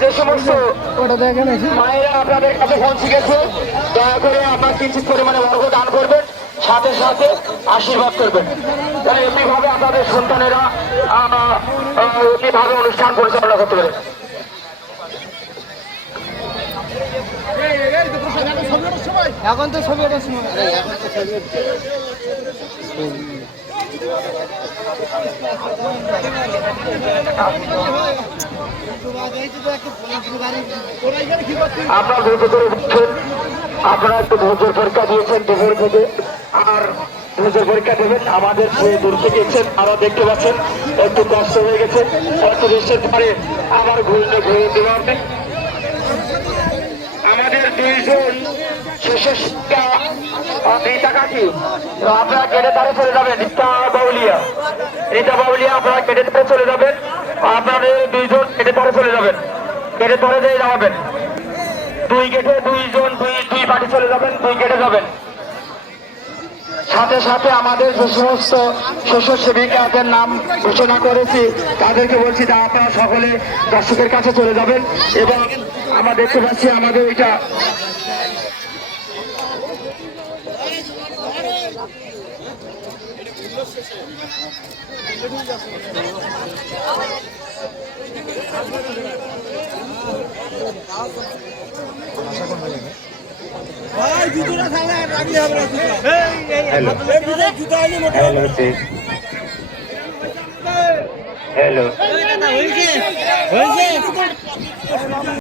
যে সমস্ত মায়েরা আপনাদের কাছে পৌঁছে গেছে, দয়া করে আপনার কিঞ্চিত পরিমাণে অর্ঘ দান করবেন, সাথে সাথে আশীর্বাদ করবেন। তাহলে এমনিভাবে আপনাদের সন্তানেরা এমনিভাবে অনুষ্ঠান পরিচালনা করতে পারে। এখন তো ছবি ওঠার সময়। আপনারা ধৈর্য ধরে বুঝছেন, আপনারা একটু ধৈর্যের পরীক্ষা দিয়েছেন দুপুর থেকে, আর ধৈর্যের পরীক্ষা দেবেন। আমাদের দূর থেকে এসেছেন, আমরা দেখতে পাচ্ছেন একটু কষ্ট হয়ে গেছে, এত দেশের পরে আবার ঘুরলে ঘুরে দেওয়া হবে। আমাদের দুইজন শেষের শিক্ষা রীতা কাকি, আপনারা কেটে তারে চলে যাবেন। রীতা বাউলিয়া আপনারা কেটে তারে চলে যাবেন। আপনাদের দুইজন কেটে তারে চলে যাবেন, কেটে তারে দিয়ে যাবেন। দুই গেটে দুইজন দুই পার্টি চলে যাবেন, দুই গেটে যাবেন। সাথে সাথে আমাদের যে সমস্ত স্বেচ্ছাসেবিকাদের নাম ঘোষণা করেছি তাদেরকে বলছি যে আপনারা সকলে দর্শকের কাছে চলে যাবেন। এবং আমরা দেখতে পাচ্ছি আমাদের এটা হ্যালো।